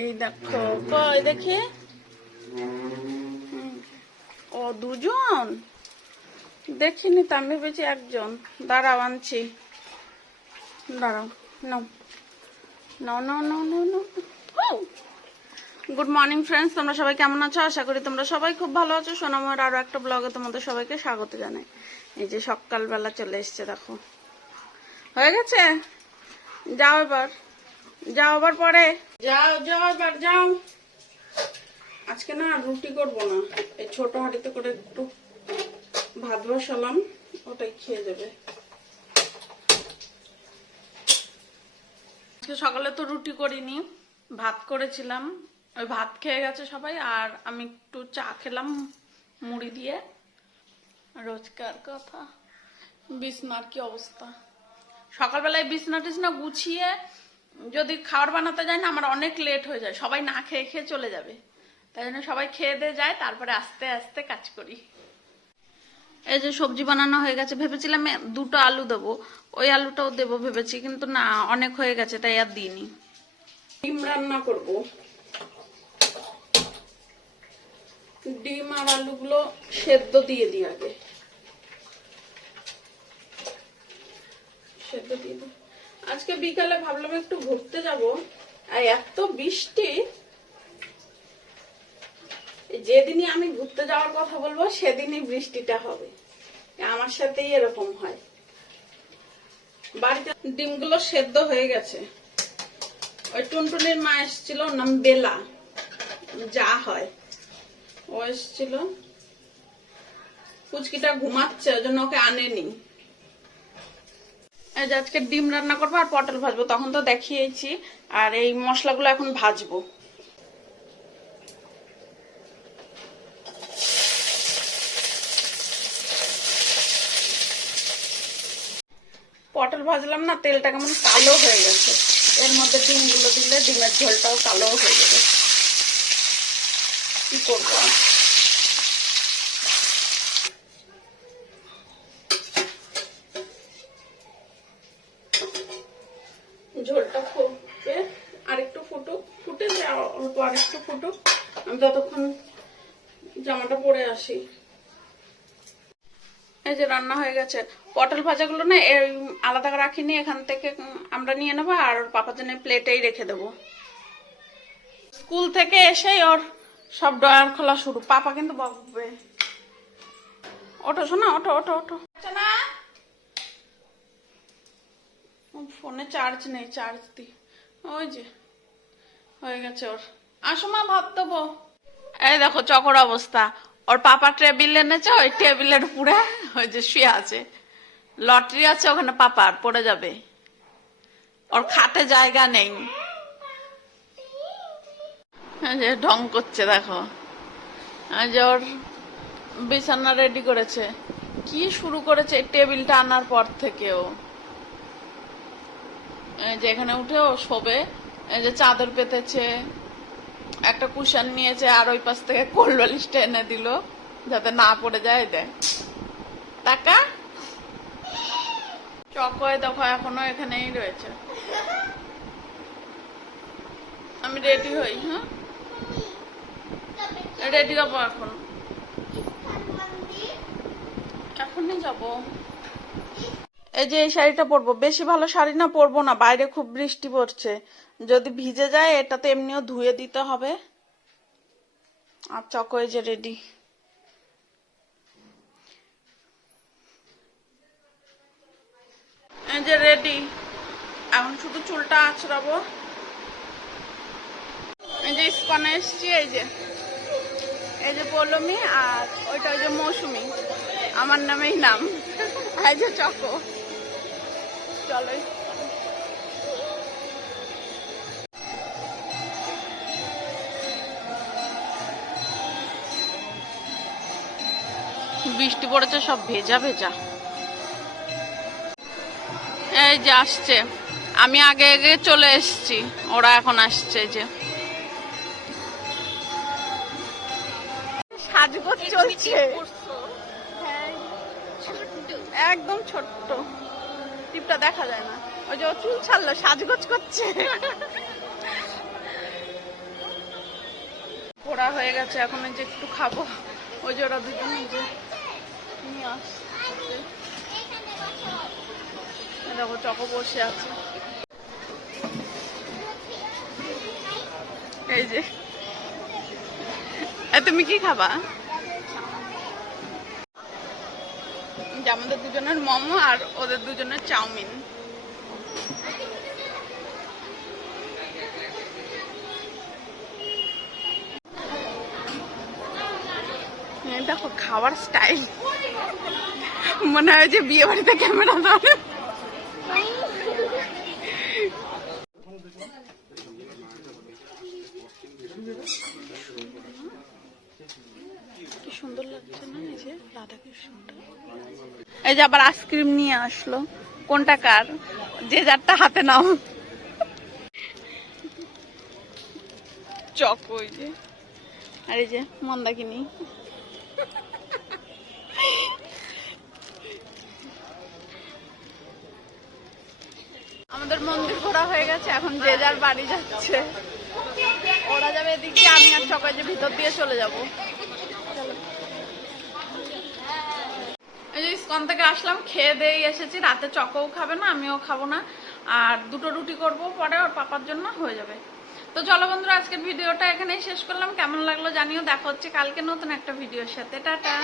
এই দেখো কই দেখি? ও দুজন? দেখিনি তো, আমি ভেবেছি একজন। দাঁড়াও, আনছি। দাঁড়াও গুড মর্নিং ফ্রেন্ডস, তোমরা সবাই কেমন আছো? আশা করি তোমরা সবাই খুব ভালো আছো। সোনাময়ের আরও একটা ব্লগে তোমাদের সবাইকে স্বাগত জানাই। এই যে সকালবেলা চলে এসছে, দেখো। হয়ে গেছে? যাও এবার। যাও আবার পরে। যাও যাও এবার, যাও। আজকে না রুটি করব না। এই ছোট হাঁড়িতে করে একটু ভাত বসালাম, ওটাই খেয়ে যাবে আজকে সকালে তো রুটি করিনি, ভাত করেছিলাম। ওই ভাত খেয়ে গেছে সবাই, আর আমি একটু চা খেলাম মুড়ি দিয়ে। রোজকার কথা। বিছনার কি অবস্থা? সকালবেলায় বিছনা টিছনা গুছিয়ে যদি খাবার বানাতে যায় না, আমার অনেক লেট হয়ে যায়। সবাই না খেয়ে খেয়ে চলে যাবে। তাই জন্য সবাই খেয়ে দিয়ে যায়, তারপরে আস্তে আস্তে কাজ করি। এই যে সবজি বানানো হয়ে গেছে, ভেবেছিলাম দুটো আলু দেবো। ওই আলুটাও দেবো ভেবেছি, কিন্তু না, অনেক হয়ে গেছে, তাই আর দিইনি। ডিম রান্না করব। ডিম আর আলুগুলো সেদ্ধ দিয়ে দিই আগে। সেদ্ধ দিয়ে দিই। আজকে বিকালে ভাবলাম একটু ঘুরতে যাব, আর এত বৃষ্টি। যেদিনই আমি ঘুরতে যাওয়ার কথা বলব, সেদিনই বৃষ্টিটা হবে। আমার সাথেই এরকম হয়। বাড়িতে ডিমগুলো সেদ্ধ হয়ে গেছে। ওই টুনটুনির মা এসেছিল, নাম বেলা। যা হয়। ও এসেছিল। পুচকিটা ঘুমাচ্ছে, ওই জন্য ওকে আনেনি। এই আজকে ডিম রান্না করব আর পটল ভাজবো, তখন তো দেখিয়েছি। আর এই মশলাগুলো এখন ভাজবো। পটল ভাজলাম না, তেলটা কেমন কালো হয়ে গেছে। এর মধ্যে ডিমগুলো দিলে ডিমের ঝোলটাও কালো হয়ে যাবে। কি করব ঝোলটা ফুটবে। আরেকটু ফুটুক। ফুটে অল্প আরেকটু ফুটুক। আমি ততক্ষণ জামাটা পরে আসি। এই যে রান্না হয়ে গেছে। পটল ভাজাগুলো না আলাদা করে রাখিনি, এখান থেকে আমরা নিয়ে নেব আর ওর পাপার জন্য প্লেটেই রেখে দেবো। স্কুল থেকে এসেই ওর সব ডয়ার খোলা শুরু। পাপা কিন্তু বকবে। ওঠো শোনা ওঠো ওঠো ওঠো আচ্ছা না ফোনে চার্জ নেই চার্জ দি ওই যে, হয়ে গেছে ওর। আসো মা, ভাত দেবো। এই দেখো, চকর অবস্থা। ওর পাপা টেবিল এনেছে, ওই টেবিলের পুরে ওই যে শুয়ে আছে। লটারি আছে, ওখানে পাপার পড়ে যাবে। ওর খাতে জায়গা নেই। যে ঢং করছে, দেখো। যে ওর বিছানা রেডি করেছে। কি শুরু করেছে টেবিলটা আনার পর থেকেও। এই যে এখানে উঠে ও শোবে। যে চাদর পেতেছে। একটা কুশন নিয়েছে আর ওই পাশ থেকে কোল বালিশটা এনে দিল যাতে না পড়ে যায় দেয় টাকা? চকয়ে দেখো এখনও এখানেই রয়েছে। আমি রেডি হই হ্যাঁ? রেডি হব এখন। এখনই যাব। এই যে এই শাড়িটা পরবো, বেশি ভালো শাড়ি না পরবো না, বাইরে খুব বৃষ্টি পড়ছে। যদি ভিজে যায়, এটা তো এমনিও ধুয়ে দিতে হবে। আর চকো এই যে রেডি এই যে রেডি এখন শুধু চুলটা আছড়াবো। এই যে ইস্কনে এসছি, এই যে। এই যে পৌলমি আর ওইটা ওই যে মৌসুমি। আমার নামেই নাম। এই যে চকো। চলো। বৃষ্টি পড়েছে সব ভেজা ভেজা। এই যে আসছে। আমি আগে আগে চলে এসেছি। ওরা এখন আসছে যে। সাজগোজ চলছে। হ্যাঁ, একদম ছোট্ট। টিপটা দেখা যায় না। ওই যে চুল ছাড়লো, সাজগোজ করছে। ঘোরা হয়ে গেছে, এখন যে একটু খাব। ওই যে ওরা দুজন যে নিয়ে আসছে। দেখো, চকো বসে আছে। এই যে। তুমি কি খাবা? যে আমাদের দুজনের মোমো আর ওদের দুজনের চাউমিন। দেখো, খাওয়ার স্টাইল। মনে হয় যে বিয়ে বাড়িতে ক্যামেরা ধরে। কি সুন্দর লাগছে না এই এই যে আবার আইসক্রিম নিয়ে আসলো। কোনটা কার? যে যারটা হাতে নাও। চক ওই যে। আর এই যে মন্দাকিনি। আমাদের মন্দির ঘোরা হয়ে গেছে, এখন যে যার বাড়ি যাচ্ছে। ওরা যাবে এদিক দিয়ে, আমি আর সকালে যে ভিতর দিয়ে চলে যাব। এই স্কন থেকে আসলাম, খেয়ে দেই এসেছি। রাতে চকও খাবে না, আমিও খাব না। আর দুটো রুটি করব পরে, ওর পাপার জন্য হয়ে যাবে। তো চলো বন্ধুরা, আজকের ভিডিওটা এখানেই শেষ করলাম। কেমন লাগল জানিও। দেখা হচ্ছে কালকে নতুন একটা ভিডিওর সাথে। টাটা।